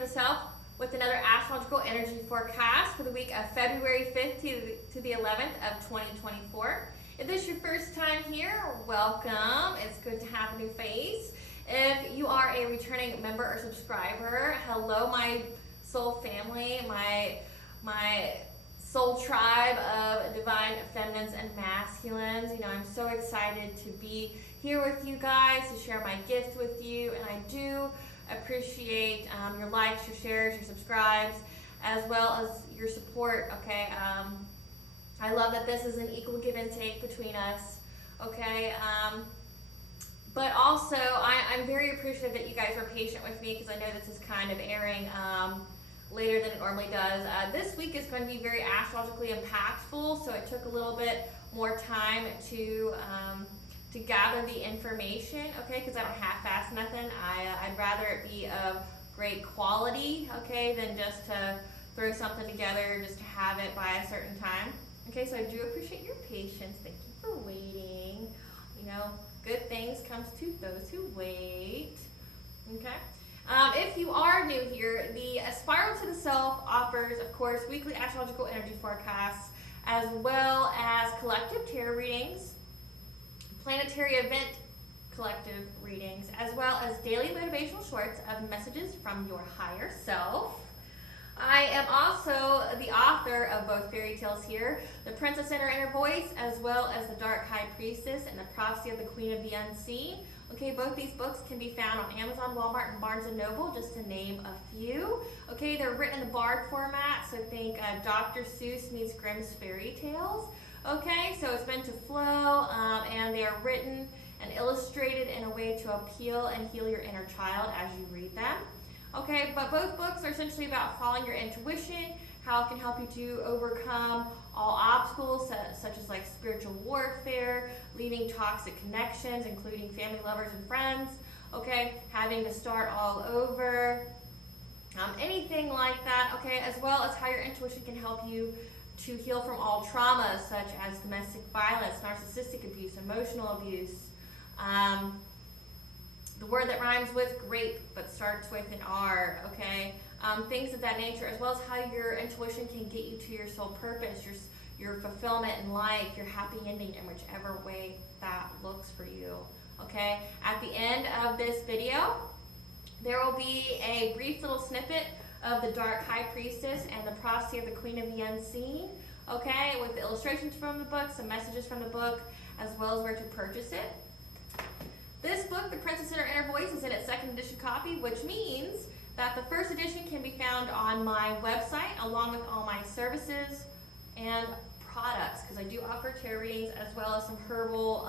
to the Self with another astrological energy forecast for the week of February 5th to the 11th of 2024. If this is your first time here, welcome. It's good to have a new face. If you are a returning member or subscriber, hello my soul family, my soul tribe of divine feminines and masculines. You know, I'm so excited to be here with you guys to share my gift with you, and I do appreciate your likes, your shares, your subscribes, as well as your support. Okay, I love that this is an equal give and take between us. Okay, but also I'm very appreciative that you guys are patient with me, because I know this is kind of airing later than it normally does. This week is going to be very astrologically impactful, so it took a little bit more time to gather the information, okay, because I don't half-ass nothing. I'd rather it be of great quality, okay, than just to throw something together just to have it by a certain time. Okay, so I do appreciate your patience. Thank you for waiting. You know, good things comes to those who wait. Okay. If you are new here, the Spiral to the Self offers, of course, weekly astrological energy forecasts, as well as collective tarot readings, planetary event collective readings, as well as daily motivational shorts of messages from your higher self. I am also the author of both fairy tales here, The Princess and Her Inner Voice, as well as The Dark High Priestess and The Prophecy of the Queen of the Unseen. Okay, both these books can be found on Amazon, Walmart, and Barnes & Noble, just to name a few. Okay, they're written in the Bard format, so think Dr. Seuss meets Grimm's fairy tales. Okay, so it's meant to flow, and they are written and illustrated in a way to appeal and heal your inner child as you read them. Okay, but both books are essentially about following your intuition, how it can help you to overcome all obstacles, such as like spiritual warfare, leaving toxic connections, including family, lovers, and friends. Okay, having to start all over, anything like that. Okay, as well as how your intuition can help you to heal from all traumas, such as domestic violence, narcissistic abuse, emotional abuse. The word that rhymes with grape but starts with an R, okay? Things of that nature, as well as how your intuition can get you to your soul purpose, your fulfillment in life, your happy ending in whichever way that looks for you, okay? At the end of this video, there will be a brief little snippet of The Dark High Priestess and The Prophecy of the Queen of the Unseen, okay? With the illustrations from the book, some messages from the book, as well as where to purchase it. This book, The Princess and Her Inner Voice, is in its second edition copy, which means that the first edition can be found on my website, along with all my services and products, because I do offer tarot readings as well as some herbal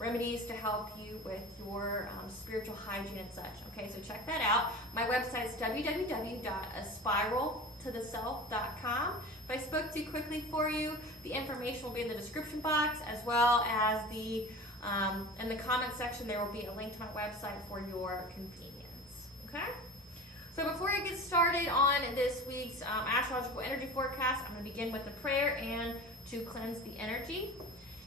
remedies to help you with your spiritual hygiene and such. Okay, so check that out. My website is www.aspiraltotheself.com. If I spoke too quickly for you, the information will be in the description box, as well as in the comment section. There will be a link to my website for your convenience. Okay? So before I get started on this week's astrological energy forecast, I'm going to begin with a prayer and to cleanse the energy.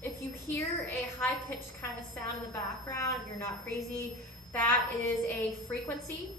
If you hear a high-pitched kind of sound in the background, you're not crazy. That is a frequency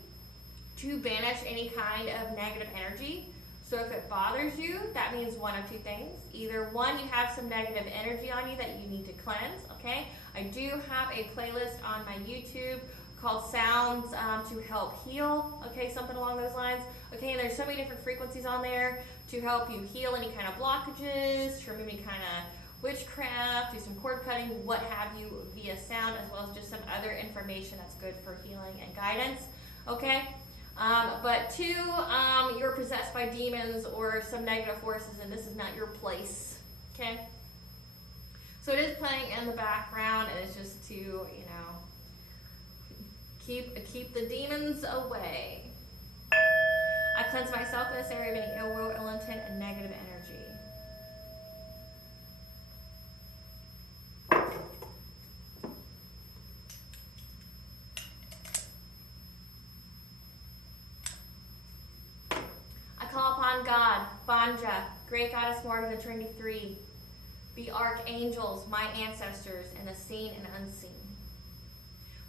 to banish any kind of negative energy. So if it bothers you, that means one of two things. Either one, you have some negative energy on you that you need to cleanse, okay? I do have a playlist on my YouTube called Sounds to Help Heal, okay, something along those lines. Okay, and there's so many different frequencies on there to help you heal any kind of blockages, to remove any kind of witchcraft, do some cord cutting, what have you, via sound, as well as just some other information that's good for healing and guidance, okay? But two, you're possessed by demons or some negative forces, and this is not your place, okay? So it is playing in the background, and it's just to, you know, keep the demons away. I cleanse myself in this area of any ill will, ill intent, and negative energy. I call upon God, Banja, great goddess Morgan, the Trinity Three, the archangels, my ancestors, and the seen and unseen.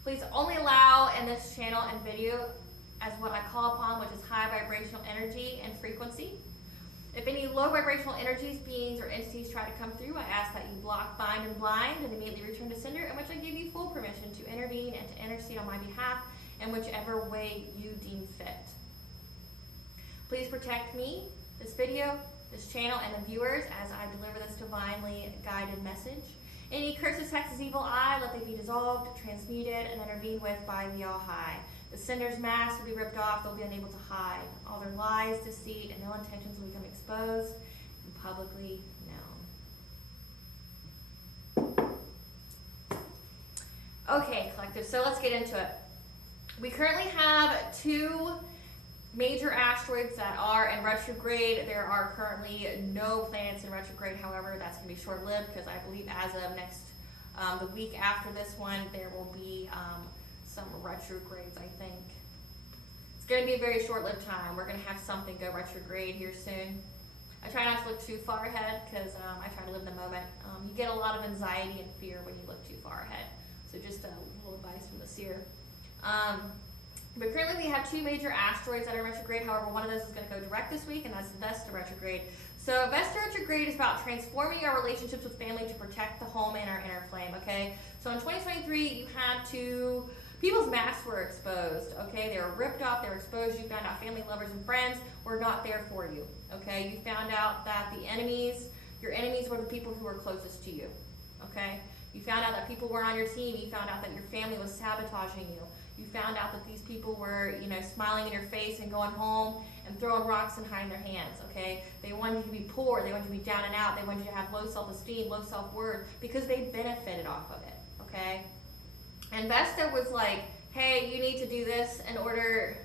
Please only allow in this channel and video as what I call upon, which is high vibrational energy and frequency. If any low vibrational energies, beings, or entities try to come through, I ask that you block, bind, and blind, and immediately return to sender, in which I give you full permission to intervene and to intercede on my behalf in whichever way you deem fit. Please protect me, this video, this channel, and the viewers as I deliver this divinely guided message. Any curses, hexes, evil eye, let they be dissolved, transmuted, and intervened with by the All High. The sender's mask will be ripped off, they'll be unable to hide. All their lies, deceit, and ill intentions will become exposed and publicly known. Okay, collective, so let's get into it. We currently have 2 major asteroids that are in retrograde. There are currently no planets in retrograde. However, that's going to be short-lived because I believe as of the week after this one, there will be some retrogrades, I think. It's going to be a very short-lived time. We're going to have something go retrograde here soon. I try not to look too far ahead because I try to live in the moment. You get a lot of anxiety and fear when you look too far ahead. So just a little advice from the seer. But currently we have 2 major asteroids that are retrograde. However, one of those is going to go direct this week, and that's Vesta retrograde. So Vesta retrograde is about transforming our relationships with family to protect the home and our inner flame, okay? So in 2023, you had people's masks were exposed, okay? They were ripped off, they were exposed. You found out family, lovers, and friends were not there for you, okay? You found out that your enemies were the people who were closest to you, okay? You found out that people were on your team. You found out that your family was sabotaging you. You found out that these people were, smiling in your face and going home and throwing rocks and hiding their hands, okay? They wanted you to be poor. They wanted you to be down and out. They wanted you to have low self-esteem, low self-worth, because they benefited off of it, okay? And Vesta was like, hey, you need to do this in order,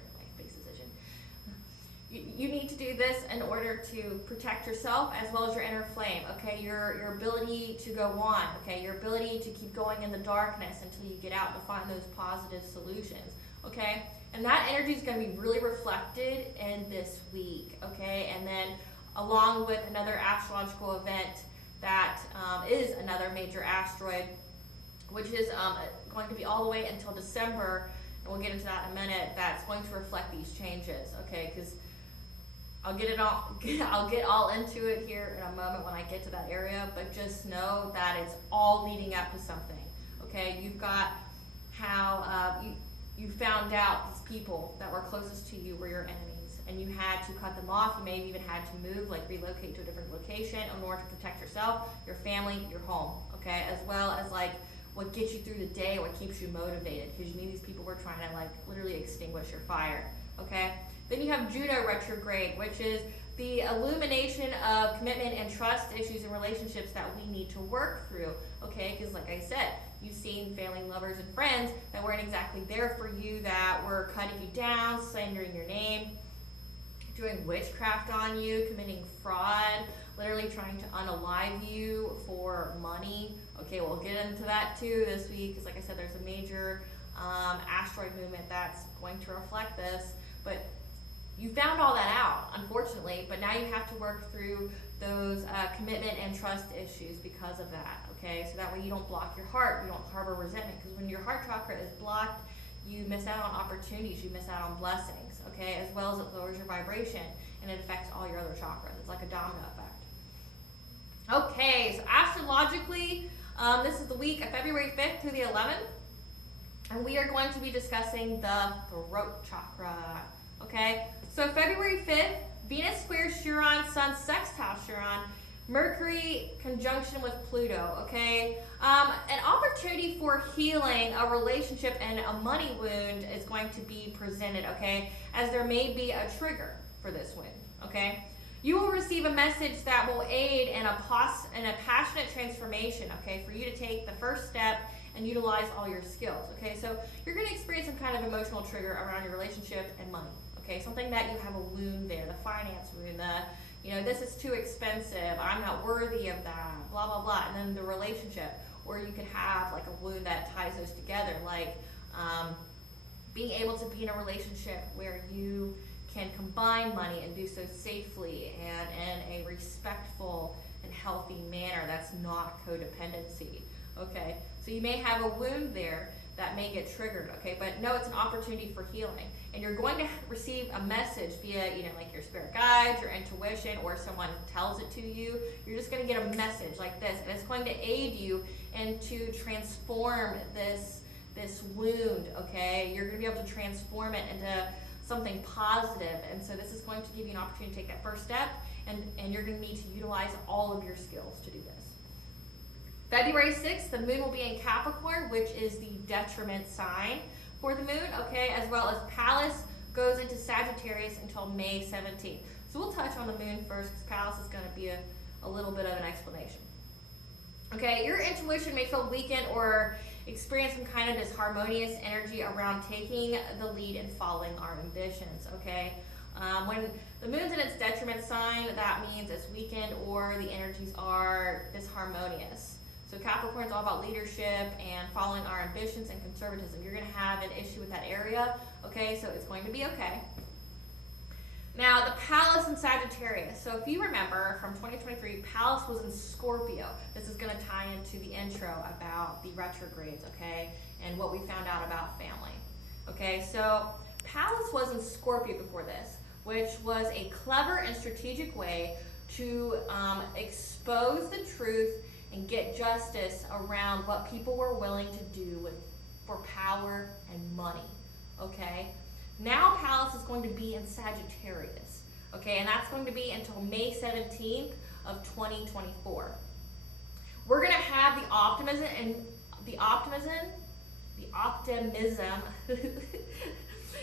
you need to do this in order to protect yourself as well as your inner flame, okay? Your ability to go on, okay? Your ability to keep going in the darkness until you get out and find those positive solutions, okay? And that energy is going to be really reflected in this week, okay? And then along with another astrological event that is another major asteroid, which is going to be all the way until December, and we'll get into that in a minute, that's going to reflect these changes, okay? Because I'll get all into it here in a moment when I get to that area, but just know that it's all leading up to something, okay? You've got how you found out these people that were closest to you were your enemies, and you had to cut them off. You may have even had to move, like relocate to a different location in order to protect yourself, your family, your home, okay? As well as like what gets you through the day, what keeps you motivated, because you knew these people were trying to like literally extinguish your fire, okay? Then you have Juno retrograde, which is the illumination of commitment and trust issues and relationships that we need to work through, okay? Because like I said, you've seen family, lovers, and friends that weren't exactly there for you, that were cutting you down, slandering your name, doing witchcraft on you, committing fraud, literally trying to unalive you for money. Okay, we'll get into that too this week, because like I said, there's a major asteroid movement that's going to reflect this. But you found all that out, unfortunately, but now you have to work through those commitment and trust issues because of that, okay? So that way you don't block your heart, you don't harbor resentment, because when your heart chakra is blocked, you miss out on opportunities, you miss out on blessings, okay? As well as it lowers your vibration, and it affects all your other chakras. It's like a domino effect. Okay, so astrologically, this is the week of February 5th through the 11th, and we are going to be discussing the throat chakra, okay? So February 5th, Venus squares Chiron, Sun sextile Chiron, Mercury conjunction with Pluto, okay? An opportunity for healing a relationship and a money wound is going to be presented, okay? As there may be a trigger for this wound, okay? You will receive a message that will aid in a passionate transformation, okay? For you to take the first step and utilize all your skills, okay? So you're going to experience some kind of emotional trigger around your relationship and money. Okay, something that you have a wound there, the finance wound, this is too expensive, I'm not worthy of that, blah, blah, blah. And then the relationship, or you could have like a wound that ties those together, like being able to be in a relationship where you can combine money and do so safely and in a respectful and healthy manner that's not codependency. Okay, so you may have a wound there that may get triggered, okay? But no, it's an opportunity for healing. And you're going to receive a message via, like your spirit guides, your intuition, or someone tells it to you. You're just going to get a message like this, and it's going to aid you into transform this wound, okay? You're going to be able to transform it into something positive. And so this is going to give you an opportunity to take that first step, and you're going to need to utilize all of your skills to do this. February 6th, the moon will be in Capricorn, which is the detriment sign for the moon, okay, as well as Pallas goes into Sagittarius until May 17th. So we'll touch on the moon first, because Pallas is going to be a little bit of an explanation. Okay, your intuition may feel weakened or experience some kind of disharmonious energy around taking the lead and following our ambitions, okay? When the moon's in its detriment sign, that means it's weakened or the energies are disharmonious. So Capricorn is all about leadership and following our ambitions and conservatism. You're going to have an issue with that area, okay? So it's going to be okay. Now, the Pallas in Sagittarius. So if you remember from 2023, Pallas was in Scorpio. This is going to tie into the intro about the retrogrades, okay? And what we found out about family. Okay, so Pallas was in Scorpio before this, which was a clever and strategic way to expose the truth and get justice around what people were willing to do for power and money, okay? Now Pallas is going to be in Sagittarius, okay? And that's going to be until May 17th of 2024. We're going to have the optimism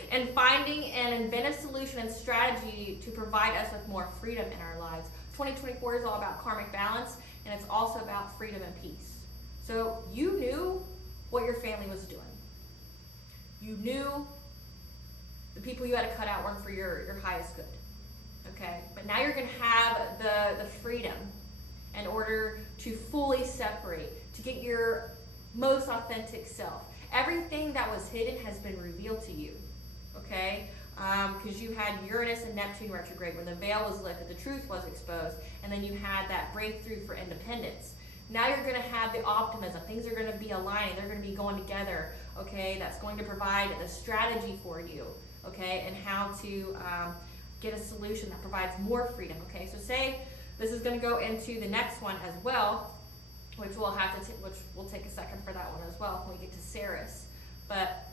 and finding an inventive solution and strategy to provide us with more freedom in our lives. 2024 is all about karmic balance, and it's also about freedom and peace. So you knew what your family was doing. You knew the people you had to cut out weren't for your highest good. Okay? But now you're going to have the freedom in order to fully separate, to get your most authentic self. Everything that was hidden has been revealed to you. Okay? Because you had Uranus and Neptune retrograde when the veil was lifted, the truth was exposed, and then you had that breakthrough for independence. Now you're going to have the optimism. Things are going to be aligning. They're going to be going together, okay? That's going to provide the strategy for you, okay, and how to get a solution that provides more freedom, okay? So say this is going to go into the next one as well, which we'll have to, which we'll take a second for that one as well when we get to Ceres. But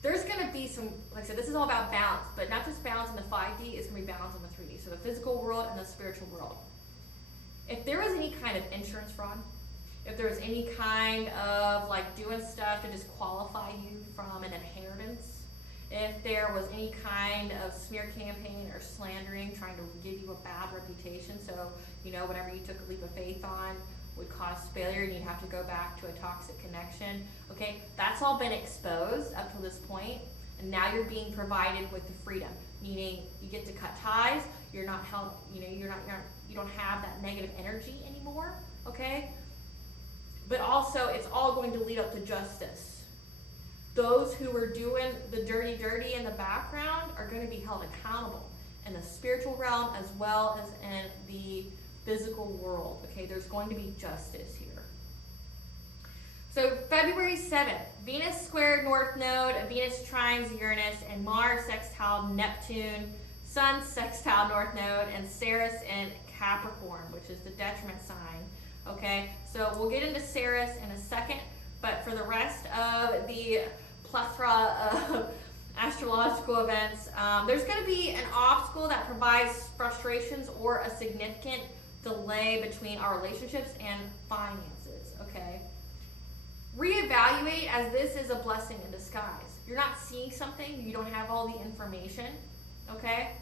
there's going to be some, like I said, this is all about balance, but not just balance in the 5D, it's going to be balance in the 3D. So the physical world and the spiritual world. If there was any kind of insurance fraud, if there was any kind of like doing stuff to disqualify you from an inheritance, if there was any kind of smear campaign or slandering trying to give you a bad reputation, so whatever you took a leap of faith on would cause failure and you'd have to go back to a toxic connection, okay, that's all been exposed up to this point, and now you're being provided with the freedom, meaning you get to cut ties, you're not held, you don't have that negative energy anymore, okay? But also, it's all going to lead up to justice. Those who were doing the dirty in the background are going to be held accountable in the spiritual realm as well as in the physical world, okay? There's going to be justice here. So February 7th, Venus squared North Node, Venus trines Uranus, and Mars sextile Neptune, Sun sextile North Node, and Ceres in Capricorn, which is the detriment sign, okay? So we'll get into Ceres in a second, but for the rest of the plethora of astrological events, there's going to be an obstacle that provides frustrations or a significant delay between our relationships and finances, okay? Reevaluate, as this is a blessing in disguise. You're not seeing something, you don't have all the information, okay?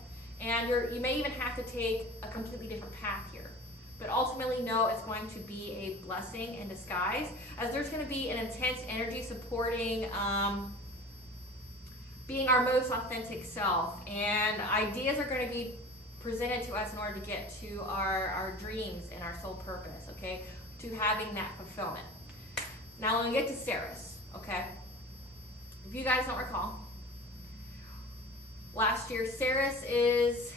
And you may even have to take a completely different path here. But ultimately, no, it's going to be a blessing in disguise, as there's going to be an intense energy supporting being our most authentic self. And ideas are going to be presented to us in order to get to our dreams and our soul purpose, okay? To having that fulfillment. Now, when we get to Ceres, okay? If you guys don't recall, last year, Ceres is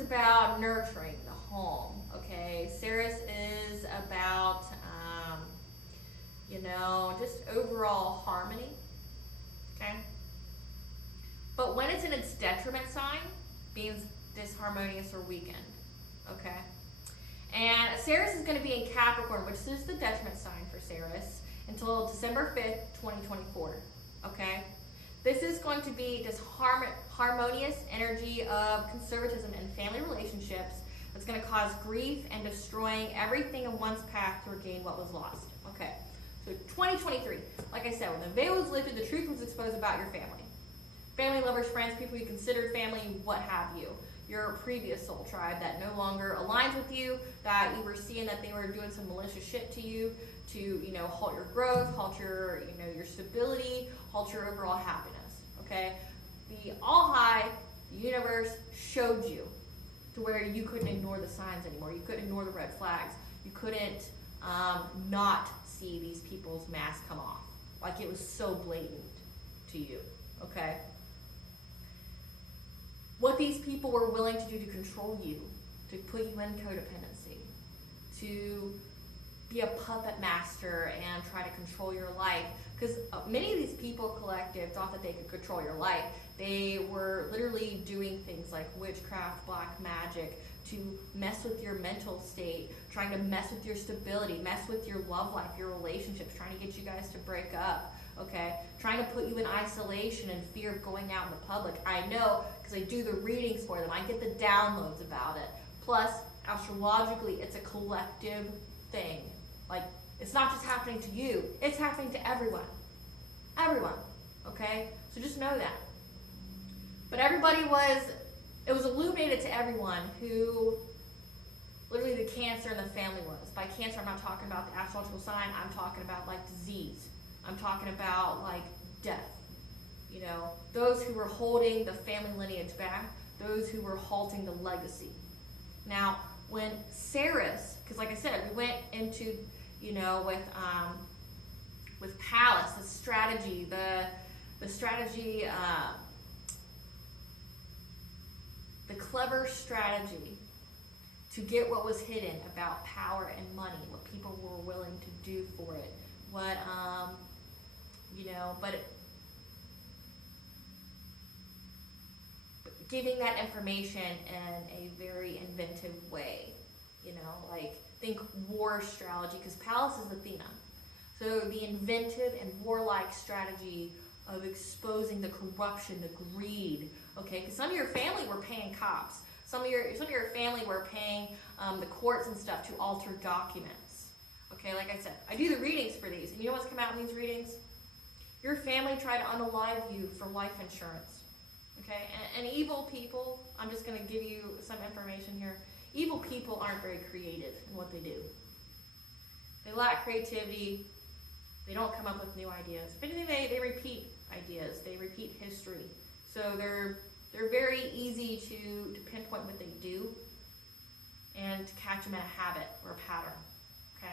about nurturing the home, okay? Ceres is about just overall harmony, okay? But when it's in its detriment sign, means disharmonious or weakened, okay? And Ceres is going to be in Capricorn, which is the detriment sign for Ceres, until December 5th, 2024, okay? This is going to be this harmonious energy of conservatism in family relationships that's going to cause grief and destroying everything in one's path to regain what was lost, okay? So 2023, like I said, when the veil was lifted, the truth was exposed about your family. Family, lovers, friends, people you considered family, what have you. Your previous soul tribe that no longer aligns with you, that you were seeing that they were doing some malicious shit to you, to, halt your growth, halt your, your stability, halt your overall happiness, okay? The all-high universe showed you to where you couldn't ignore the signs anymore. You couldn't ignore the red flags. You couldn't not see these people's masks come off. Like it was so blatant to you, okay? What these people were willing to do to control you, to put you in codependency, to be a puppet master and try to control your life. Because many of these people collective thought that they could control your life. They were literally doing things like witchcraft, black magic, to mess with your mental state, trying to mess with your stability, mess with your love life, your relationships, trying to get you guys to break up, okay? Trying to put you in isolation and fear of going out in the public. I know, because I do the readings for them. I get the downloads about it. Plus, astrologically, it's a collective thing. Like, it's not just happening to you, it's happening to everyone. Everyone, okay? So just know that. But it was illuminated to everyone who literally the cancer in the family was. By cancer, I'm not talking about the astrological sign, I'm talking about like disease. I'm talking about like death. Those who were holding the family lineage back, those who were halting the legacy. Now, when Ceres, because like I said, we went into, with Pallas, the strategy, the strategy, the clever strategy to get what was hidden about power and money, what people were willing to do for it, what, but giving that information in a very inventive way, like think war strategy, because Pallas is Athena. So the inventive and warlike strategy of exposing the corruption, the greed, okay? Because some of your family were paying cops. Some of your family were paying the courts and stuff to alter documents. Okay, like I said, I do the readings for these. And you know what's come out in these readings? Your family tried to unalive you for life insurance. Okay, and evil people, I'm just going to give you some information here. Evil people aren't very creative in what they do. They lack creativity. They don't come up with new ideas. If anything, they repeat ideas. They repeat history. So they're very easy to pinpoint what they do and to catch them in a habit or a pattern. Okay.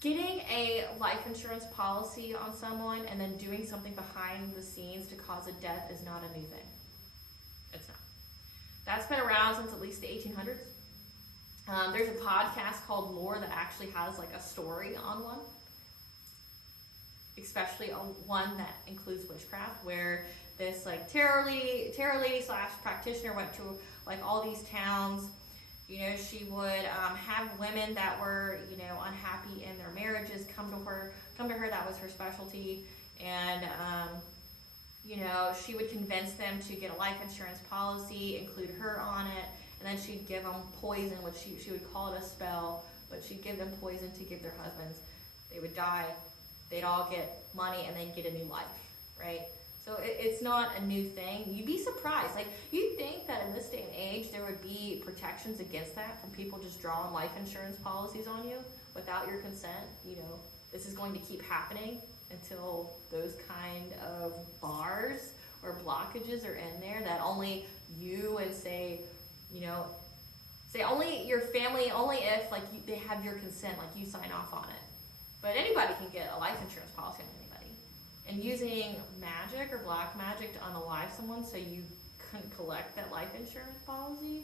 Getting a life insurance policy on someone and then doing something behind the scenes to cause a death is not a new thing. It's not. That's been around since at least the 1800s. There's a podcast called Lore that actually has like a story on one, especially one that includes witchcraft, where this like tarot lady / practitioner went to like all these towns. She would have women that were unhappy in their marriages come to her. That was her specialty, and she would convince them to get a life insurance policy, include her on it. And then she'd give them poison, which she would call it a spell, but she'd give them poison to give their husbands. They would die, they'd all get money, and then get a new life, right? So it's not a new thing. You'd be surprised. Like, you'd think that in this day and age, there would be protections against that from people just drawing life insurance policies on you without your consent. This is going to keep happening until those kind of bars or blockages are in there that only you and say only your family, only if they have your consent, like you sign off on it. But anybody can get a life insurance policy on anybody. And using magic or black magic to unalive someone so you couldn't collect that life insurance policy,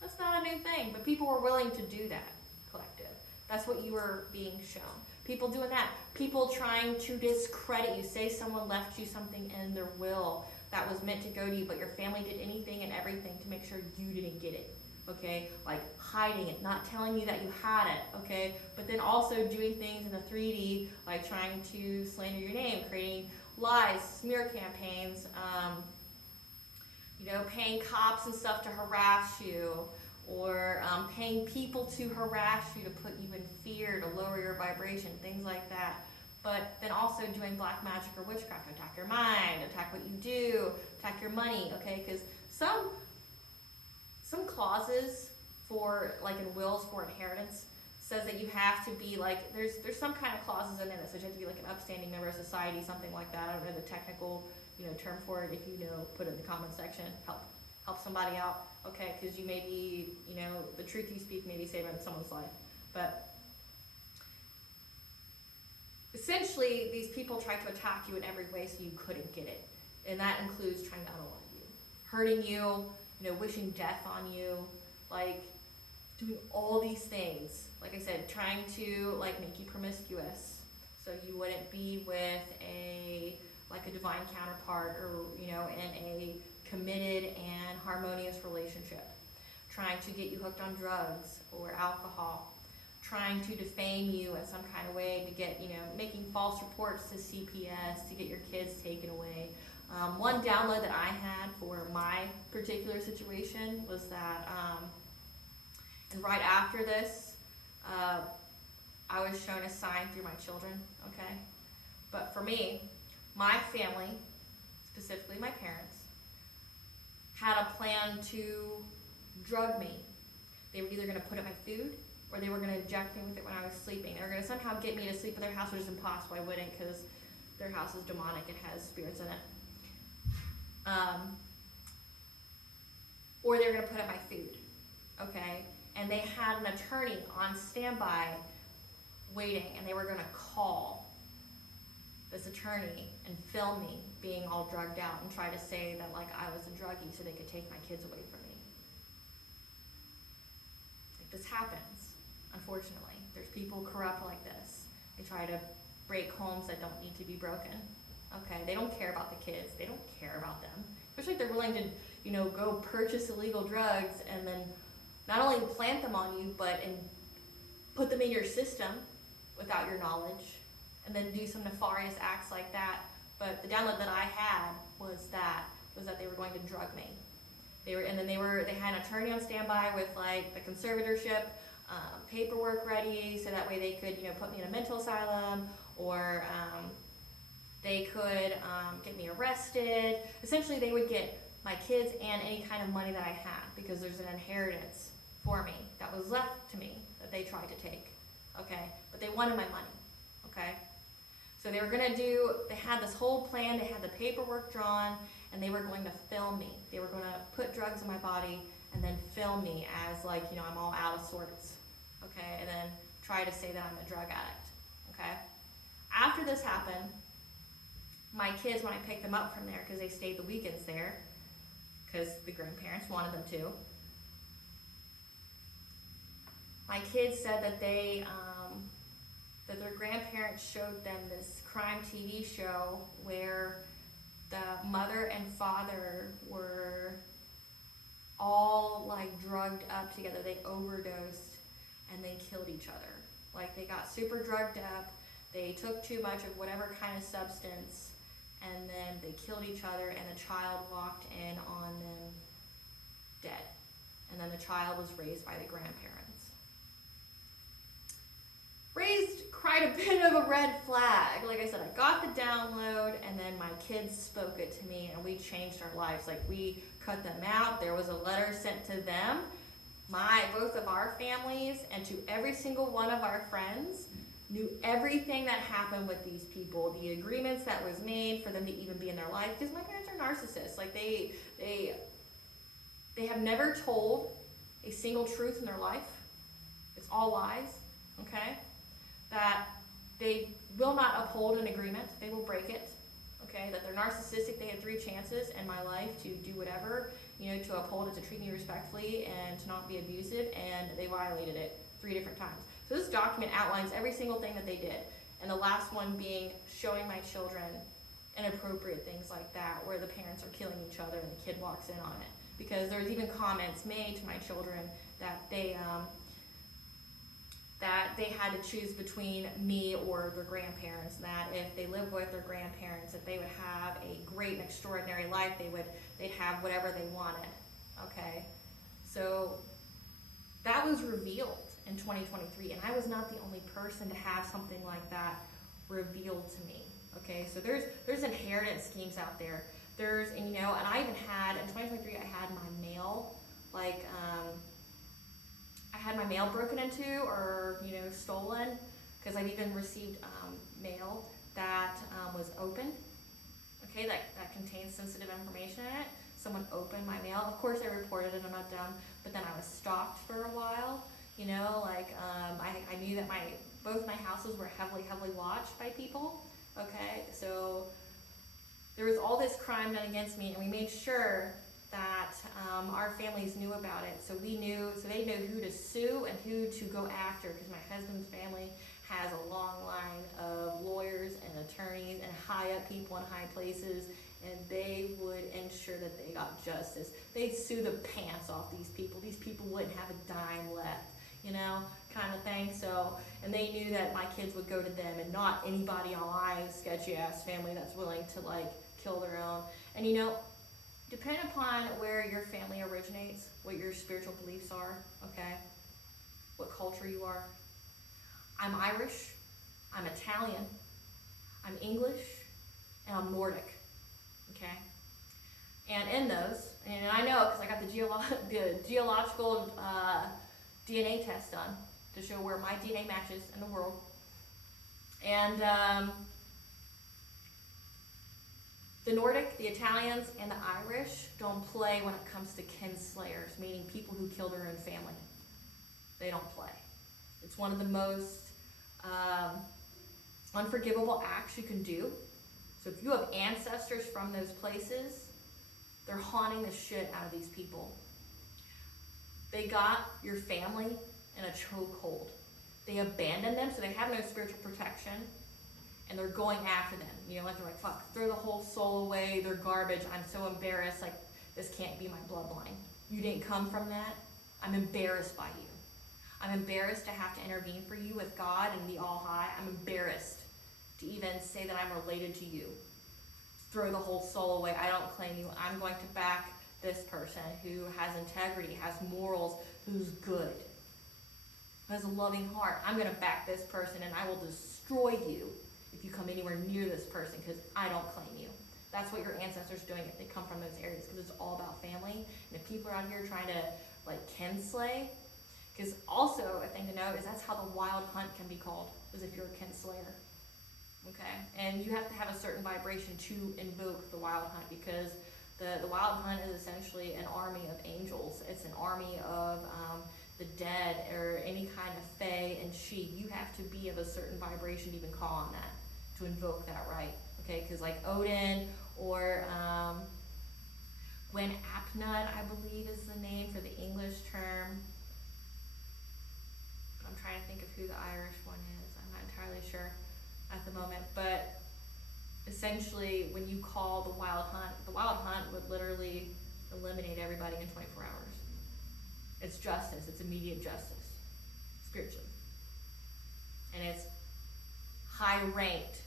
that's not a new thing. But people were willing to do that, collective. That's what you were being shown. People doing that. People trying to discredit you. Say someone left you something in their will that was meant to go to you, but your family did anything and everything to make sure you didn't get it. Okay? Like hiding it, not telling you that you had it. Okay? But then also doing things in the 3D, like trying to slander your name, creating lies, smear campaigns, paying cops and stuff to harass you, or paying people to harass you, to put you in fear, to lower your vibration, things like that. But then also doing black magic or witchcraft to attack your mind, attack what you do, attack your money, okay? Because some clauses for, like in wills for inheritance, says that you have to be like, there's some kind of clauses in there that says you have to be like an upstanding member of society, something like that. I don't know the technical term for it. If you know, put it in the comment section. Help somebody out, okay? Because you may be, the truth you speak may be saving someone's life. But essentially, these people try to attack you in every way so you couldn't get it. And that includes trying to unalive you, hurting you, wishing death on you, like doing all these things. Like I said, trying to like make you promiscuous so you wouldn't be with a divine counterpart, or in a committed and harmonious relationship. Trying to get you hooked on drugs or alcohol. Trying to defame you in some kind of way to get, making false reports to CPS to get your kids taken away. One download that I had for my particular situation was that, and right after this, I was shown a sign through my children, okay? But for me, my family, specifically my parents, had a plan to drug me. They were either going to put it in my food, or they were going to inject me with it when I was sleeping. They were going to somehow get me to sleep at their house, which is impossible. I wouldn't, because their house is demonic. It has spirits in it. Or they were going to put it in my food, okay? And they had an attorney on standby waiting, and they were going to call this attorney and film me being all drugged out and try to say that like I was a druggie so they could take my kids away from me. Like, this happens, unfortunately. There's people corrupt like this. They try to break homes that don't need to be broken. Okay, they don't care about the kids. They don't care about them. Especially if they're willing to, go purchase illegal drugs and then not only plant them on you, but put them in your system without your knowledge, and then do some nefarious acts like that. But the download that I had was that they were going to drug me. They had an attorney on standby with like the conservatorship, paperwork ready, so that way they could, put me in a mental asylum, or they could get me arrested. Essentially, they would get my kids and any kind of money that I had, because there's an inheritance for me that was left to me that they tried to take, okay? But they wanted my money, okay? So they had this whole plan, they had the paperwork drawn, and they were going to film me. They were going to put drugs in my body and then film me as like, I'm all out of sorts, okay? And then try to say that I'm a drug addict, okay? After this happened, my kids, when I picked them up from there, because they stayed the weekends there, because the grandparents wanted them to, my kids said that that their grandparents showed them this crime TV show where the mother and father were all like drugged up together. They overdosed and they killed each other. Like, they got super drugged up, they took too much of whatever kind of substance, and then they killed each other, and the child walked in on them dead. And then the child was raised by the grandparents. Raised quite a bit of a red flag. Like I said, I got the download, and then my kids spoke it to me, and we changed our lives. Like, we cut them out. There was a letter sent to them, both of our families, and to every single one of our friends, knew everything that happened with these people, the agreements that was made for them to even be in their life, because my parents are narcissists. Like, they have never told a single truth in their life. It's all lies, okay? That they will not uphold an agreement. They will break it, okay? That they're narcissistic. They had 3 chances in my life to do whatever, to uphold it, to treat me respectfully, and to not be abusive, and they violated it 3 different times. So this document outlines every single thing that they did. And the last one being showing my children inappropriate things like that, where the parents are killing each other and the kid walks in on it. Because there's even comments made to my children that they had to choose between me or their grandparents, that if they lived with their grandparents, that they would have a great and extraordinary life, they'd have whatever they wanted. Okay, so that was revealed in 2023, and I was not the only person to have something like that revealed to me. Okay, so there's inheritance schemes out there. And I even had, in 2023, I had my mail, I had my mail broken into or, stolen, because I've even received mail that was opened, okay, that contains sensitive information in it. Someone opened my mail. Of course, I reported it, I'm not dumb, but then I was stalked for a while, I knew that both my houses were heavily watched by people, okay, so there was all this crime done against me, and we made sure that our families knew about it, so they knew who to sue and who to go after, because my husband's family has a long line of lawyers and attorneys and high up people in high places, and they would ensure that they got justice. They'd sue the pants off these people. These people wouldn't have a dime left, kind of thing. So, and they knew that my kids would go to them and not anybody on my sketchy ass family that's willing to kill their own. And depending upon where your family originates, what your spiritual beliefs are, okay, what culture you are. I'm Irish, I'm Italian, I'm English, and I'm Nordic, okay? And in those, and I know because I got the geological DNA test done to show where my DNA matches in the world. And the Nordic, the Italians, and the Irish don't play when it comes to kinslayers, meaning people who kill their own family. They don't play. It's one of the most unforgivable acts you can do. So if you have ancestors from those places, they're haunting the shit out of these people. They got your family in a chokehold. They abandoned them, so they have no spiritual protection. And they're going after them. They're like, fuck, throw the whole soul away, they're garbage, I'm so embarrassed, this can't be my bloodline. You didn't come from that, I'm embarrassed by you. I'm embarrassed to have to intervene for you with God and the All High. I'm embarrassed to even say that I'm related to you. Throw the whole soul away, I don't claim you, I'm going to back this person who has integrity, has morals, who's good, who has a loving heart. I'm going to back this person and I will destroy you if you come anywhere near this person, because I don't claim you. That's what your ancestors are doing if they come from those areas, because it's all about family. And if people are out here trying to kinslay, because also a thing to know is that's how the wild hunt can be called, is if you're a kinslayer. Okay, and you have to have a certain vibration to invoke the wild hunt, because the wild hunt is essentially an army of angels. It's an army of the dead or any kind of fae and she. You have to be of a certain vibration to even call on that, to invoke that right. Okay, because Odin or Gwen Apnud, I believe is the name for the English term. I'm trying to think of who the Irish one is. I'm not entirely sure at the moment, but essentially when you call the wild hunt would literally eliminate everybody in 24 hours. It's justice, it's immediate justice, spiritually. And it's high ranked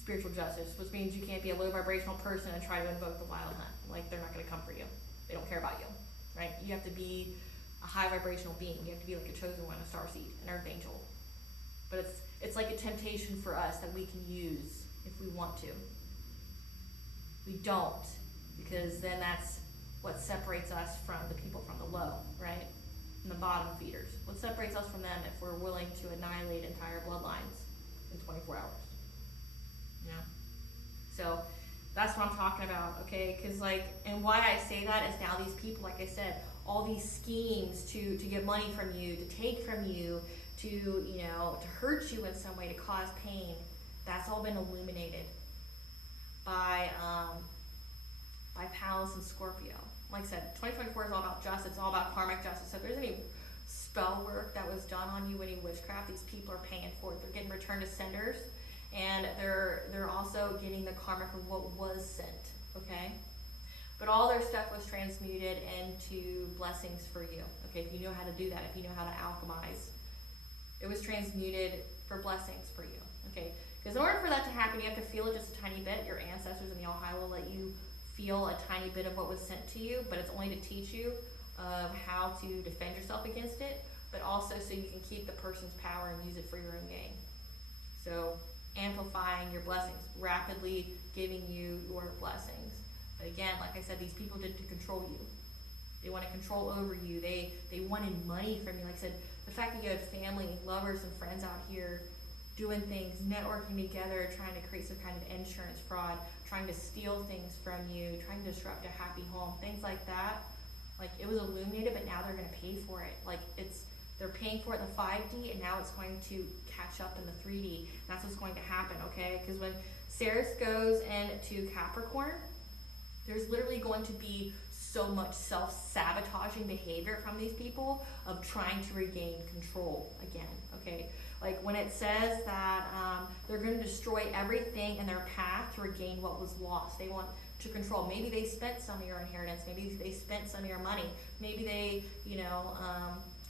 spiritual justice, which means you can't be a low vibrational person and try to invoke the wild hunt. They're not gonna come for you. They don't care about you, right? You have to be a high vibrational being. You have to be like a chosen one, a starseed, an earth angel. But it's like a temptation for us that we can use if we want to. We don't, because then that's what separates us from the people from the low, right? From the bottom feeders. What separates us from them if we're willing to annihilate entire bloodlines in 24 hours? So that's what I'm talking about, okay? Because and why I say that is now these people, like I said, all these schemes to get money from you, to take from you, to hurt you in some way, to cause pain, that's all been illuminated by Pallas and Scorpio. Like I said, 2024 is all about justice. It's all about karmic justice. So if there's any spell work that was done on you, any witchcraft, these people are paying for it. They're getting returned to senders, and they're also getting the karma for what was sent, okay? But all their stuff was transmuted into blessings for you, okay? If you know how to do that, if you know how to alchemize, it was transmuted for blessings for you, okay? Because in order for that to happen, you have to feel it just a tiny bit. Your ancestors in the Ohio will let you feel a tiny bit of what was sent to you, but it's only to teach you of how to defend yourself against it, but also so you can keep the person's power and use it for your own gain. So amplifying your blessings, rapidly giving you your blessings. But again, like I said, these people did it to control you. They want to control over you. They wanted money from you. Like I said, the fact that you have family, lovers, and friends out here doing things, networking together, trying to create some kind of insurance fraud, trying to steal things from you, trying to disrupt a happy home, things like that. Like, it was illuminated, but now they're going to pay for it. Like, they're paying for it in the 5D, and now it's going to catch up in the 3D. And that's what's going to happen, okay? Because when Ceres goes into Capricorn, there's literally going to be so much self-sabotaging behavior from these people of trying to regain control again, okay? Like when it says that they're going to destroy everything in their path to regain what was lost. They want to control. Maybe they spent some of your inheritance. Maybe they spent some of your money. Maybe they,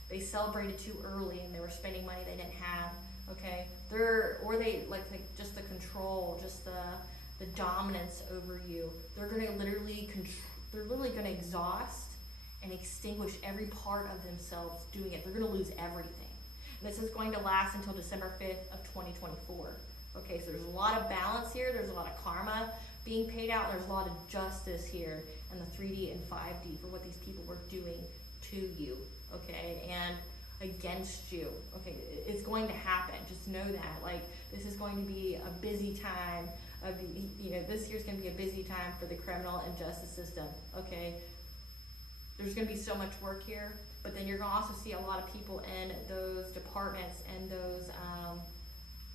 they celebrated too early and they were spending money they didn't have, okay? They like just the control, just the dominance over you. They're going to literally going to exhaust and extinguish every part of themselves doing it. They're going to lose everything. And this is going to last until December 5th of 2024. Okay, so there's a lot of balance here. There's a lot of karma being paid out. There's a lot of justice here in the 3D and 5D for what these people were doing to you, okay, and against you. Okay, it's going to happen. Just know that. Like, this is going to be a busy time. This year's going to be a busy time for the criminal and justice system, okay? There's going to be so much work here, but then you're going to also see a lot of people in those departments and those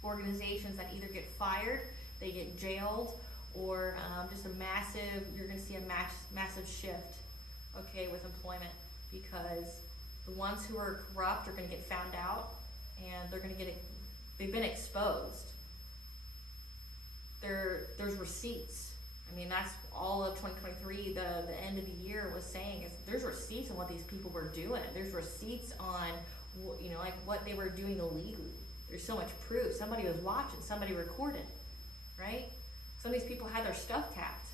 organizations that either get fired, they get jailed, or just you're going to see a massive shift, okay, with employment, because the ones who are corrupt are going to get found out, and they've been exposed. There's receipts. I mean, that's all of 2023, the end of the year was saying, is there's receipts on what these people were doing. There's receipts on, like what they were doing illegally. There's so much proof. Somebody was watching, somebody recorded, right? Some of these people had their stuff tapped.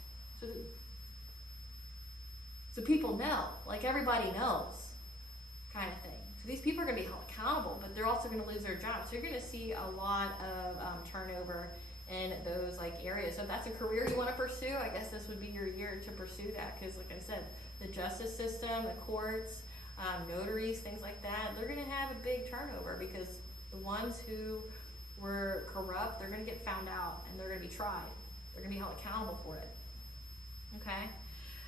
So people know, like everybody knows, kind of thing. So these people are going to be held accountable, but they're also going to lose their jobs. So you're going to see a lot of turnover in those areas. So if that's a career you want to pursue, I guess this would be your year to pursue that, because like I said, the justice system, the courts, notaries, things like that, they're going to have a big turnover, because the ones who were corrupt, they're going to get found out and they're going to be tried. They're going to be held accountable for it. Okay?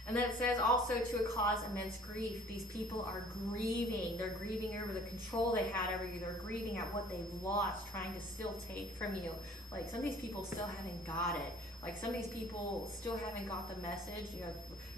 And then it says also to cause immense grief. These people are grieving. They're grieving over the control they had over you. They're grieving at what they've lost, trying to still take from you. Like, some of these people still haven't got it. Like, some of these people still haven't got the message,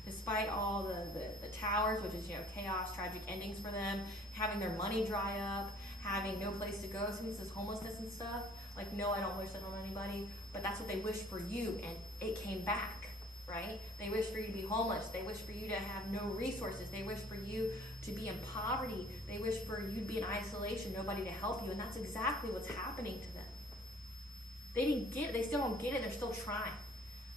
despite all the towers, which is, chaos, tragic endings for them, having their money dry up, having no place to go, since this homelessness and stuff. Like, no, I don't wish that on anybody, but that's what they wished for you, and it came back, right? They wish for you to be homeless. They wish for you to have no resources. They wish for you to be in poverty. They wish for you to be in isolation, nobody to help you, and that's exactly what's happening to them. They didn't get it. They still don't get it. They're still trying.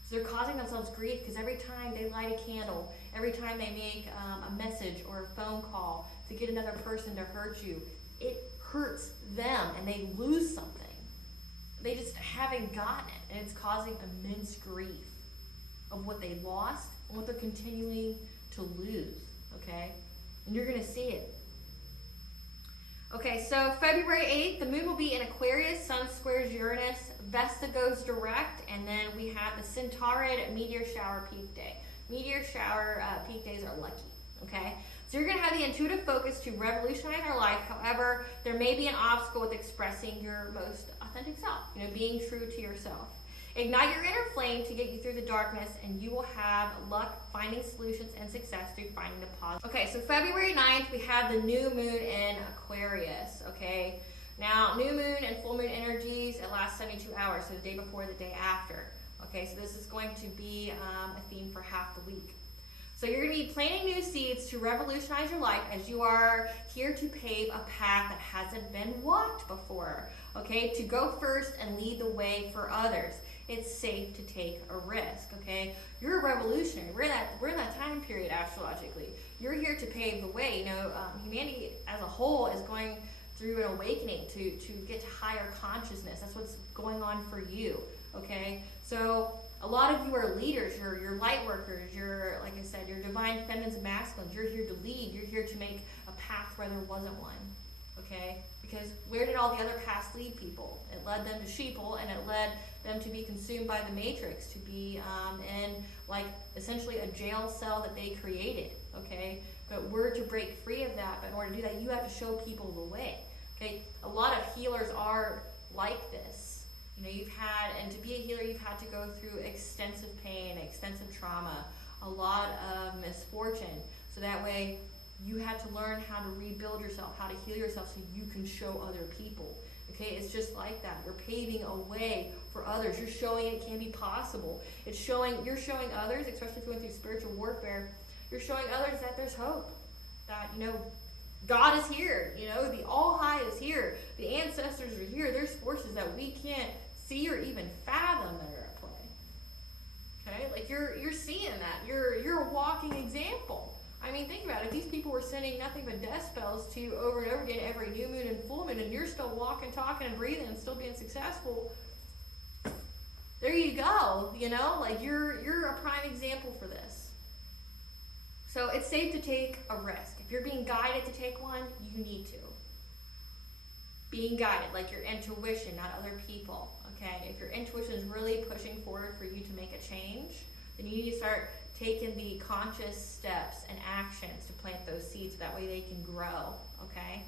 So they're causing themselves grief, because every time they light a candle, every time they make a message or a phone call to get another person to hurt you, it hurts them and they lose something. They just haven't gotten it, and it's causing immense grief of what they lost and what they're continuing to lose, okay? And you're going to see it. Okay, so February 8th, the moon will be in Aquarius, Sun squares Uranus, Vesta goes direct, and then we have the Centauride meteor shower peak day. Meteor shower peak days are lucky, okay? So you're going to have the intuitive focus to revolutionize our life. However, there may be an obstacle with expressing your most authentic self, being true to yourself. Ignite your inner flame to get you through the darkness, and you will have luck finding solutions and success through finding the positive. Okay, so February 9th, we have the new moon in Aquarius, okay? Now, new moon and full moon energies, it lasts 72 hours, so the day before, the day after. Okay, so this is going to be a theme for half the week. So you're going to be planting new seeds to revolutionize your life as you are here to pave a path that hasn't been walked before. Okay, to go first and lead the way for others. It's safe to take a risk, okay? You're a revolutionary. We're in that time period astrologically. You're here to pave the way. You know, humanity as a whole is going through an awakening to get to higher consciousness. That's what's going on for you, okay? So a lot of you are leaders, you're light workers, you're, like I said, you're divine feminines and masculines. You're here to lead. You're here to make a path where there wasn't one, okay? Because where did all the other paths lead people? It led them to sheeple, and it led them to be consumed by the matrix, to be in like essentially a jail cell that they created, okay? But we're to break free of that, but in order to do that, you have to show people the way, okay? A lot of healers are like this. You know, and to be a healer, you've had to go through extensive pain, extensive trauma, a lot of misfortune, so that way you had to learn how to rebuild yourself, how to heal yourself so you can show other people. Okay, it's just like that. You're paving a way for others. You're showing it can be possible. You're showing others, especially if you went through spiritual warfare, you're showing others that there's hope. That, you know, God is here. You know, the All High is here. The ancestors are here. There's forces that we can't see or even fathom that are at play. Okay, like you're seeing that. You're a walking example. I mean, think about it. If these people were sending nothing but death spells to you over and over again every new moon and full moon, and you're still walking, talking, and breathing and still being successful, there you go. You know, like you're a prime example for this. So it's safe to take a risk. If you're being guided to take one, you need to. Being guided, like your intuition, not other people. Okay, if your intuition is really pushing forward for you to make a change, then you need to start taking the conscious steps and actions to plant those seeds so that way they can grow, okay?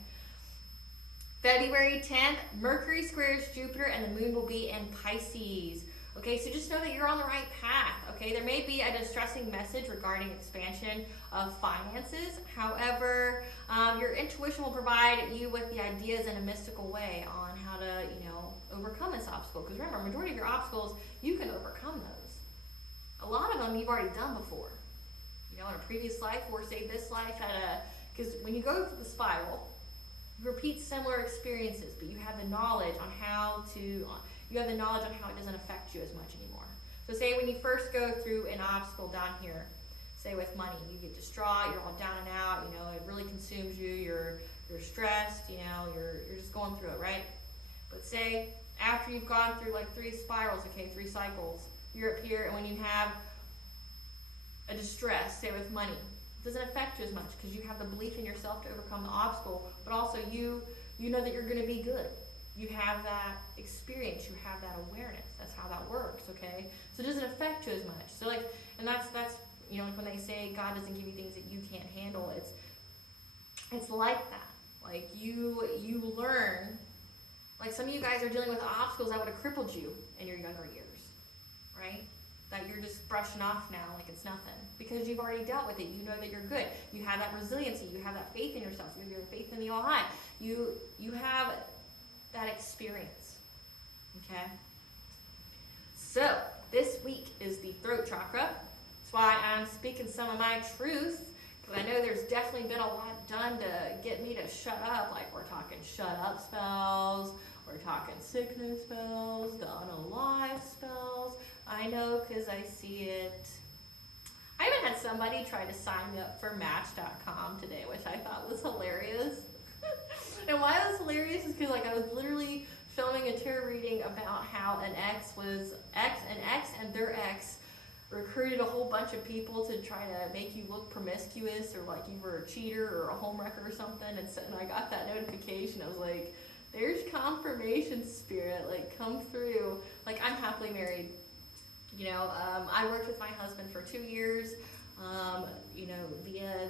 February 10th, Mercury squares Jupiter and the moon will be in Pisces. Okay, so just know that you're on the right path, okay? There may be a distressing message regarding expansion of finances. However, your intuition will provide you with the ideas in a mystical way on how to, you know, overcome this obstacle. Because remember, majority of your obstacles, you can overcome those. A lot of them you've already done before. You know, in a previous life, or say this life because when you go through the spiral, you repeat similar experiences, but you have the knowledge on how it doesn't affect you as much anymore. So say when you first go through an obstacle down here, say with money, you get distraught, you're all down and out, you know, it really consumes you, you're stressed, you know, you're just going through it, right? But say after you've gone through like 3 spirals, okay, 3 cycles, you're up here, and when you have a distress, say with money, it doesn't affect you as much because you have the belief in yourself to overcome the obstacle, but also you know that you're going to be good. You have that experience, you have that awareness. That's how that works, okay? So it doesn't affect you as much. So like, and that's you know, like when they say God doesn't give you things that you can't handle, it's like that. Like you learn, like some of you guys are dealing with obstacles that would have crippled you in your younger years. Right? That you're just brushing off now like it's nothing because you've already dealt with it. You know that you're good. You have that resiliency. You have that faith in yourself. You have your faith in the All High. You have that experience. Okay? So this week is the throat chakra. That's why I'm speaking some of my truth, because I know there's definitely been a lot done to get me to shut up. Like we're talking shut up spells. We're talking sickness spells, the unalive spells. I know because I see it. I even had somebody try to sign me up for Match.com today, which I thought was hilarious. And why it was hilarious is because like I was literally filming a tarot reading about how an ex and their ex recruited a whole bunch of people to try to make you look promiscuous or like you were a cheater or a homewrecker or something. And I got that notification. I was like, there's confirmation, spirit, like come through. Like I'm happily married. You know, I worked with my husband for 2 years, you know, via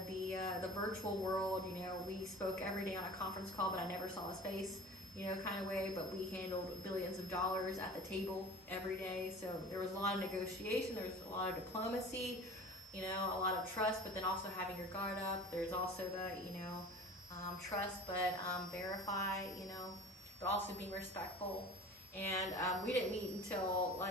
the virtual world. You know, we spoke every day on a conference call, but I never saw his face. kind of way, but we handled billions of dollars at the table every day. So there was a lot of negotiation, there was a lot of diplomacy, a lot of trust, but then also having your guard up. There's also the, trust, but verify, but also being respectful. And we didn't meet until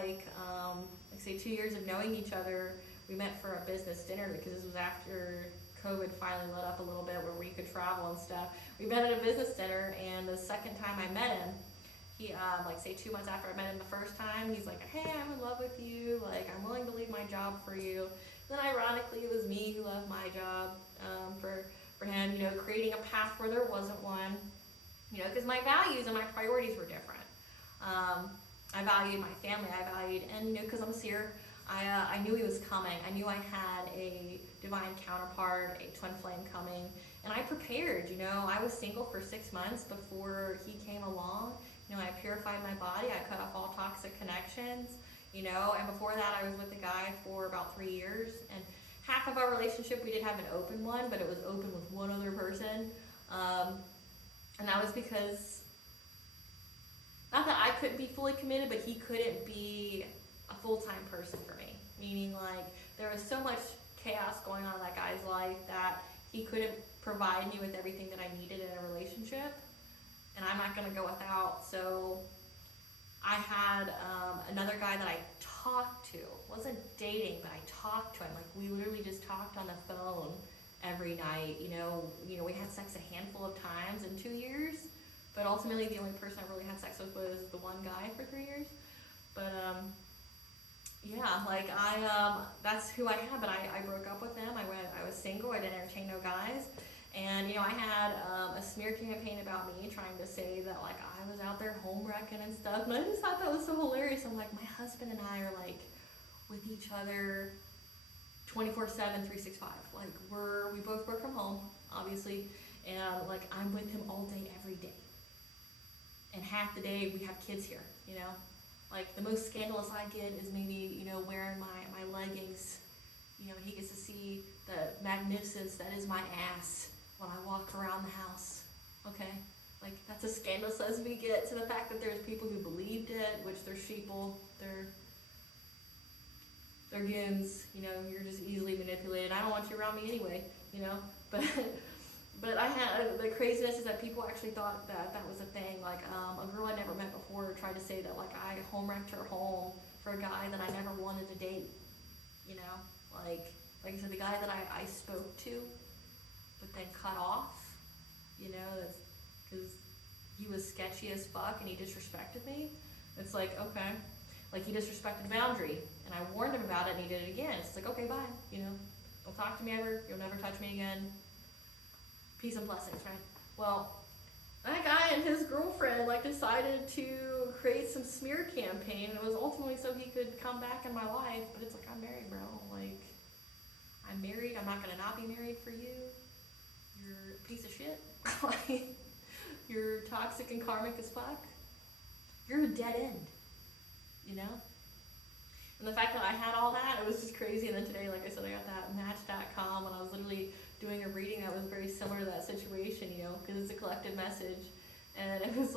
say 2 years of knowing each other. We met for a business dinner because this was after COVID finally let up a little bit where we could travel and stuff. We met at a business dinner, and the second time I met him, he, say 2 months after I met him the first time, he's like, hey, I'm in love with you, I'm willing to leave my job for you. Then ironically, it was me who left my job for him, creating a path where there wasn't one, because my values and my priorities were different. I valued my family, and because I'm a seer, I knew he was coming. I knew I had a divine counterpart, a twin flame coming, and I prepared, I was single for 6 months before he came along. I purified my body, I cut off all toxic connections, and before that I was with a guy for about 3 years, and half of our relationship we did have an open one, but it was open with one other person, and that was because, not that I couldn't be fully committed, but he couldn't be a full-time person for me, meaning there was so much chaos going on in that guy's life that he couldn't provide me with everything that I needed in a relationship, and I'm not going to go without. So I had another guy that I talked to, wasn't dating, but I talked to him, we literally just talked on the phone every night, we had sex a handful of times in 2 years, but ultimately the only person I really had sex with was the one guy for 3 years. But that's who I had, but I broke up with him. I was single, I didn't entertain no guys. And, I had a smear campaign about me trying to say that, I was out there home wrecking and stuff. And I just thought that was so hilarious. I'm my husband and I are, with each other 24/7, 365. We both work from home, obviously. And, I'm with him all day, every day. And half the day we have kids here, the most scandalous I get is maybe, wearing my leggings. He gets to see the magnificence that is my ass when I walk around the house, okay? That's as scandalous as we get, to the fact that there's people who believed it, which they're sheeple, they're goons, you're just easily manipulated. I don't want you around me anyway, But I had, the craziness is that people actually thought that was a thing. A girl I never met before tried to say that, I home wrecked her home for a guy that I never wanted to date. Like I said, the guy that I spoke to, but then cut off, that's because he was sketchy as fuck and he disrespected me. It's okay. He disrespected a boundary, and I warned him about it, and he did it again. It's okay, bye. Don't talk to me ever. You'll never touch me again. Peace and blessings, right? Well, that guy and his girlfriend decided to create some smear campaign, and it was ultimately so he could come back in my life. But it's I'm married, bro. I'm married. I'm not gonna not be married for you. You're a piece of shit. You're toxic and karmic as fuck. You're a dead end. And the fact that I had all that, it was just crazy. And then today, like I said, I got that Match.com, and I was literally doing a reading that was very similar to that situation, because it's a collective message. And it was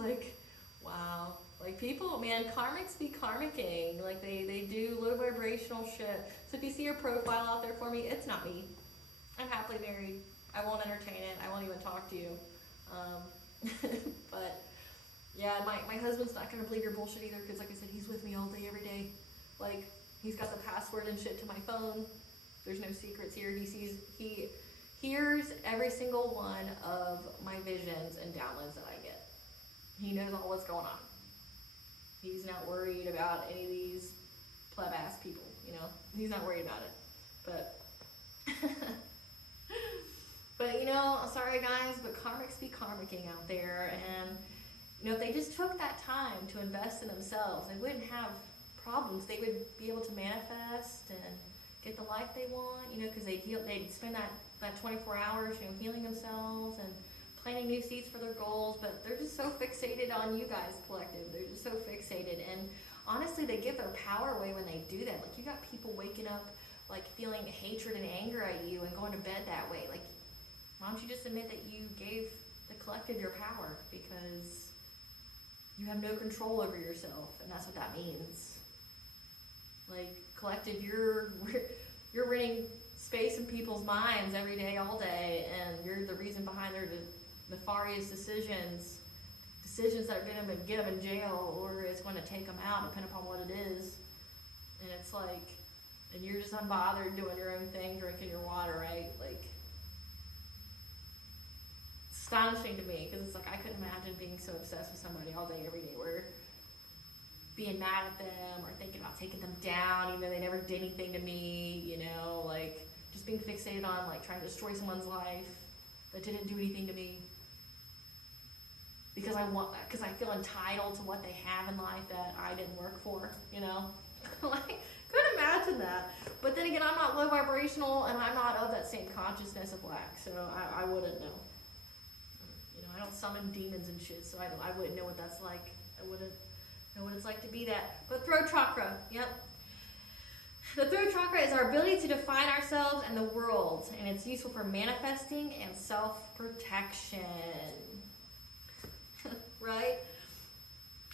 wow. People, man, karmics be karmicking. They do low vibrational shit. So if you see a profile out there for me, it's not me. I'm happily married. I won't entertain it. I won't even talk to you. But yeah, my husband's not gonna believe your bullshit either, because like I said, he's with me all day, every day. He's got the password and shit to my phone. There's no secrets here. He hears every single one of my visions and downloads that I get. He knows all what's going on. He's not worried about any of these pleb ass people, He's not worried about it. But sorry guys, but karmics be karmicking out there, and if they just took that time to invest in themselves, they wouldn't have problems. They would be able to manifest and get the life they want, because they'd spend that 24 hours, healing themselves and planting new seeds for their goals. But they're just so fixated on you guys, collective. They're just so fixated, and honestly, they give their power away when they do that. You got people waking up feeling hatred and anger at you and going to bed that way. Why don't you just admit that you gave the collective your power? Because you have no control over yourself, and that's what that means. Like, collective, you're renting space in people's minds every day, all day, and you're the reason behind their nefarious decisions that are going to get them in jail, or it's going to take them out, depending upon what it is. And it's like, and you're just unbothered doing your own thing, drinking your water, right? Like, it's astonishing to me, because it's like, I couldn't imagine being so obsessed with somebody all day, every day, where being mad at them, or thinking about taking them down, even though they never did anything to me, you know, like, just being fixated on, like, trying to destroy someone's life that didn't do anything to me. Because I feel entitled to what they have in life that I didn't work for, you know? Like, couldn't imagine that. But then again, I'm not low vibrational, and I'm not of that same consciousness of lack, so I wouldn't know. You know, I don't summon demons and shit, so I wouldn't know what that's like. I wouldn't know what it's like to be that. But throat chakra, yep. The throat chakra is our ability to define ourselves and the world, and it's useful for manifesting and self-protection. Right?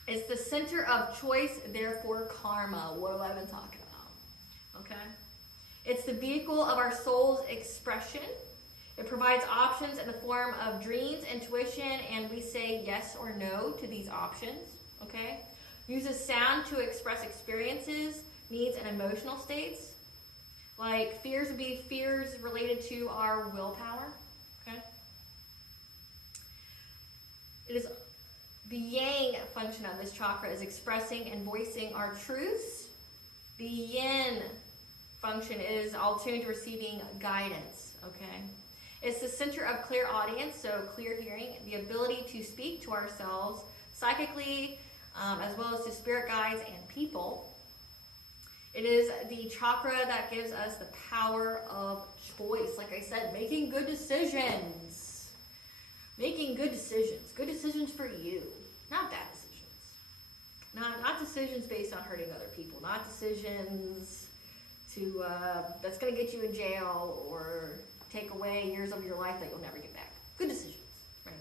It's the center of choice, therefore karma. What have I been talking about? Okay? It's the vehicle of our soul's expression. It provides options in the form of dreams, intuition, and we say yes or no to these options. Okay? Uses sound to express experiences, needs, and emotional states. Like fears would be fears related to our willpower. Okay? It is the yang function of this chakra is expressing and voicing our truths. The yin function is all tuned to receiving guidance, okay? It's the center of clear audience, so clear hearing, the ability to speak to ourselves psychically, as well as to spirit guides and people. It is the chakra that gives us the power of choice. Like I said, making good decisions. Making good decisions for you, not bad decisions. Not decisions based on hurting other people, not decisions to that's going to get you in jail or take away years of your life that you'll never get back. Good decisions, right?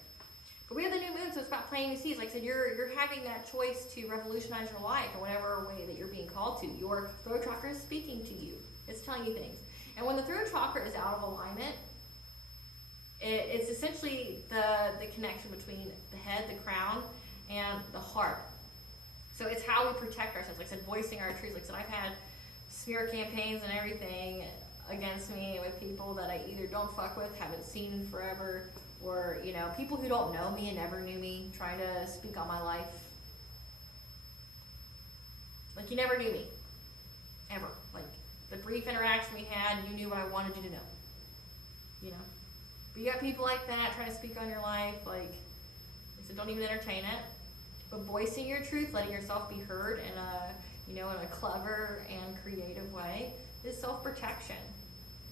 But we have the new moon, so it's about planting new seeds. Like I said, you're having that choice to revolutionize your life in whatever way that you're being called to. Your throat chakra is speaking to you. It's telling you things. And when the throat chakra is out of alignment, it's essentially the connection between the head, the crown, and the heart. So it's how we protect ourselves. Like I said, voicing our truths. Like I said, I've had smear campaigns and everything against me with people that I either don't fuck with, haven't seen in forever, or, you know, people who don't know me and never knew me, trying to speak on my life. Like, you never knew me. Ever. Like, the brief interaction we had, you knew what I wanted you to know. You know? But you got people like that trying to speak on your life, like, so don't even entertain it. But voicing your truth, letting yourself be heard in a clever and creative way is self-protection.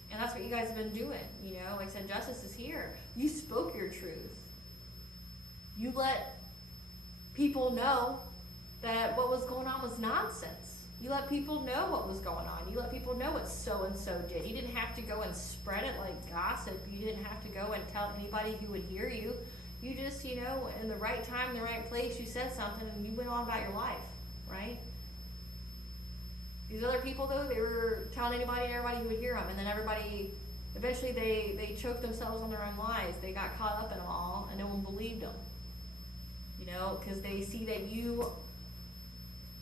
And that's what you guys have been doing, you know. Like I said, justice is here. You spoke your truth. You let people know that what was going on was nonsense. You let people know what was going on. You let people know what so-and-so did. You didn't have to go and spread it like gossip. You didn't have to go and tell anybody who would hear you. You just, you know, in the right time, in the right place, you said something and you went on about your life, right? These other people, though, they were telling anybody and everybody who would hear them. And then everybody, eventually they choked themselves on their own lies. They got caught up in them all and no one believed them. You know, because they see that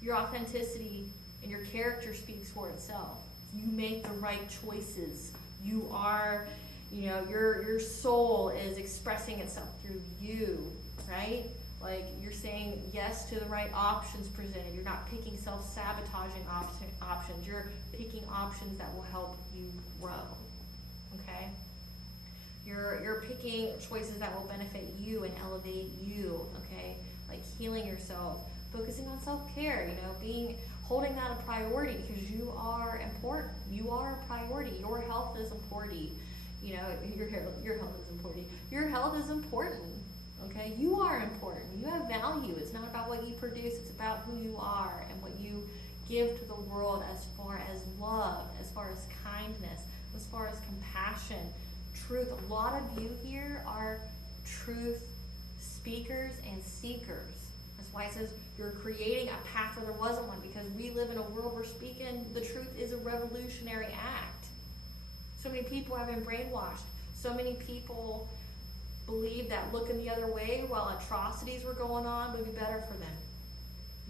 your authenticity and your character speaks for itself. You make the right choices. You are, you know, your soul is expressing itself through you, right? Like, you're saying yes to the right options presented. You're not picking self-sabotaging options. You're picking options that will help you grow, okay? You're picking choices that will benefit you and elevate you, okay? Like healing yourself, focusing on self-care, you know, holding that a priority because you are important. You are a priority. Your health is important. You know, your health is important. Your health is important. Okay, you are important. You have value. It's not about what you produce. It's about who you are and what you give to the world as far as love, as far as kindness, as far as compassion, truth. A lot of you here are truth speakers and seekers. That's why it says you're creating a path where there wasn't one, because we live in a world where speaking the truth is a revolutionary act. So many people have been brainwashed. So many people believe that looking the other way while atrocities were going on would be better for them.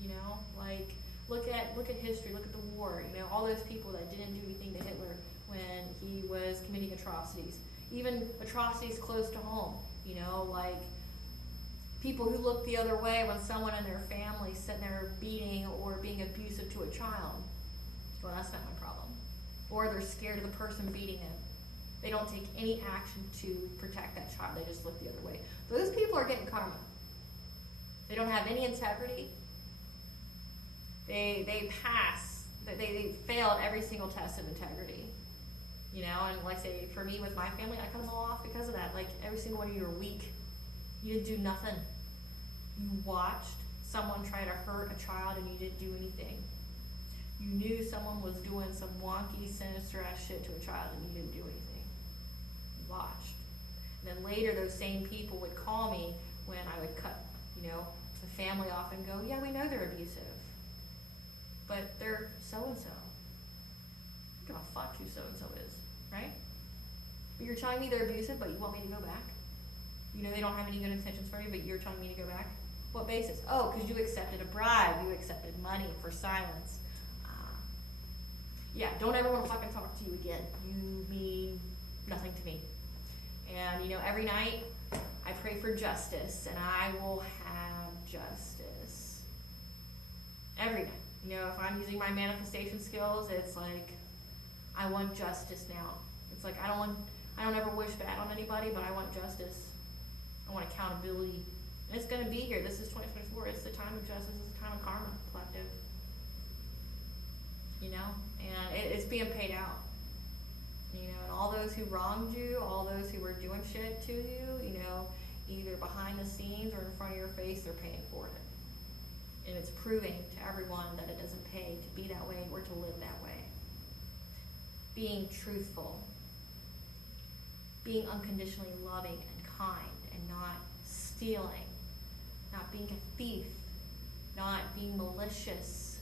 You know, like look at history, look at the war. You know, all those people that didn't do anything to Hitler when he was committing atrocities, even atrocities close to home. You know, like people who look the other way when someone in their family is sitting there beating or being abusive to a child. Well, that's not my problem. Or they're scared of the person beating them. They don't take any action to protect that child. They just look the other way. Those people are getting karma. They don't have any integrity. They failed every single test of integrity. You know, and like say, for me with my family, I cut them all off because of that. Like every single one of you are weak. You didn't do nothing. You watched someone try to hurt a child and you didn't do anything. You knew someone was doing some wonky, sinister ass shit to a child and you didn't do anything. You watched. And then later those same people would call me when I would cut, you know, the family off and go, yeah, we know they're abusive. But they're so-and-so. I don't give a fuck who so-and-so is, right? But you're telling me they're abusive, but you want me to go back? You know they don't have any good intentions for me, but you're telling me to go back? What basis? Oh, because you accepted a bribe. You accepted money for silence. Yeah, don't ever want to fucking talk to you again. You mean nothing to me. And, you know, every night I pray for justice, and I will have justice. Every night. You know, if I'm using my manifestation skills, it's like, I want justice now. It's like, I don't ever wish bad on anybody, but I want justice. I want accountability. And it's going to be here. This is 2024. It's the time of justice. It's the time of karma collective. You know? And it's being paid out. You know, and all those who wronged you, all those who were doing shit to you, you know, either behind the scenes or in front of your face, they're paying for it. And it's proving to everyone that it doesn't pay to be that way or to live that way. Being truthful. Being unconditionally loving and kind and not stealing. Not being a thief. Not being malicious.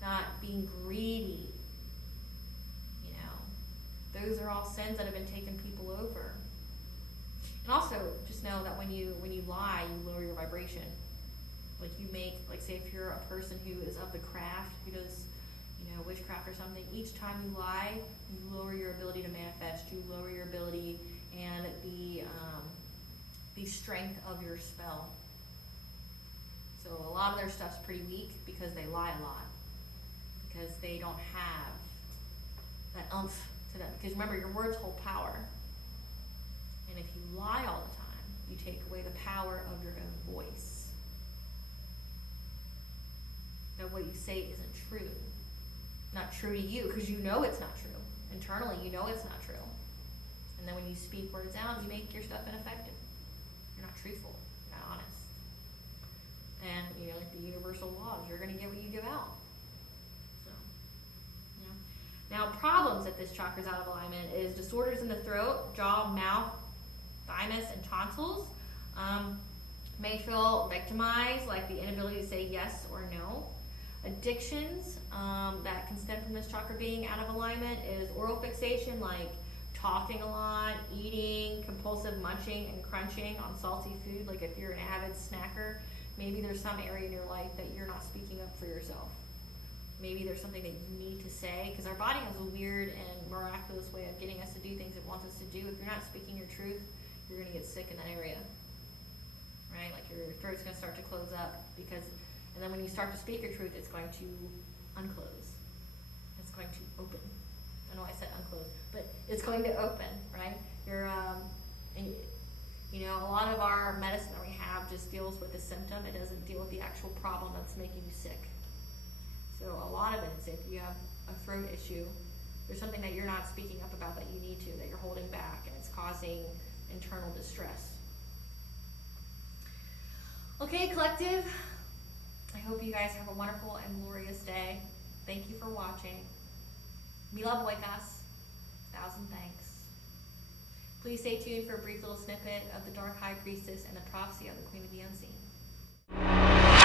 Not being greedy. You know, those are all sins that have been taking people over. And also, just know that when you lie, you lower your vibration. Like you make, like say if you're a person who is of the craft, who does, you know, witchcraft or something, each time you lie, you lower your ability to manifest, you lower your ability and the strength of your spell. So a lot of their stuff's pretty weak because they lie a lot. Because they don't have that oomph to them. Because remember, your words hold power. And if you lie all the time, you take away the power of your own voice. That what you say isn't true. Not true to you, because you know it's not true. Internally, you know it's not true. And then when you speak words out, you make your stuff ineffective. You're not truthful. You're not honest. And, you know, like the universal laws, you're going to get what you give out. So, yeah. Now, problems that this chakra is out of alignment is disorders in the throat, jaw, mouth, thymus, and tonsils. May feel victimized, like the inability to say yes or no. Addictions that can stem from this chakra being out of alignment is oral fixation, like talking a lot, eating, compulsive munching and crunching on salty food. Like if you're an avid snacker, maybe there's some area in your life that you're not speaking up for yourself. Maybe there's something that you need to say, because our body has a weird and miraculous way of getting us to do things it wants us to do. If you're not speaking your truth, you're going to get sick in that area. Right? Like your throat's going to start to close up, and then when you start to speak your truth, it's going to unclose. It's going to open. I know I said unclose, but it's going to open, right? And you know, a lot of our medicine that we have just deals with the symptom. It doesn't deal with the actual problem that's making you sick. So a lot of it is if you have a throat issue, there's something that you're not speaking up about that you need to, that you're holding back, and it's causing internal distress. Okay, collective, I hope you guys have a wonderful and glorious day. Thank you for watching. Mila Boykas, 1,000 thanks. Please stay tuned for a brief little snippet of the Dark High Priestess and the prophecy of the Queen of the Unseen.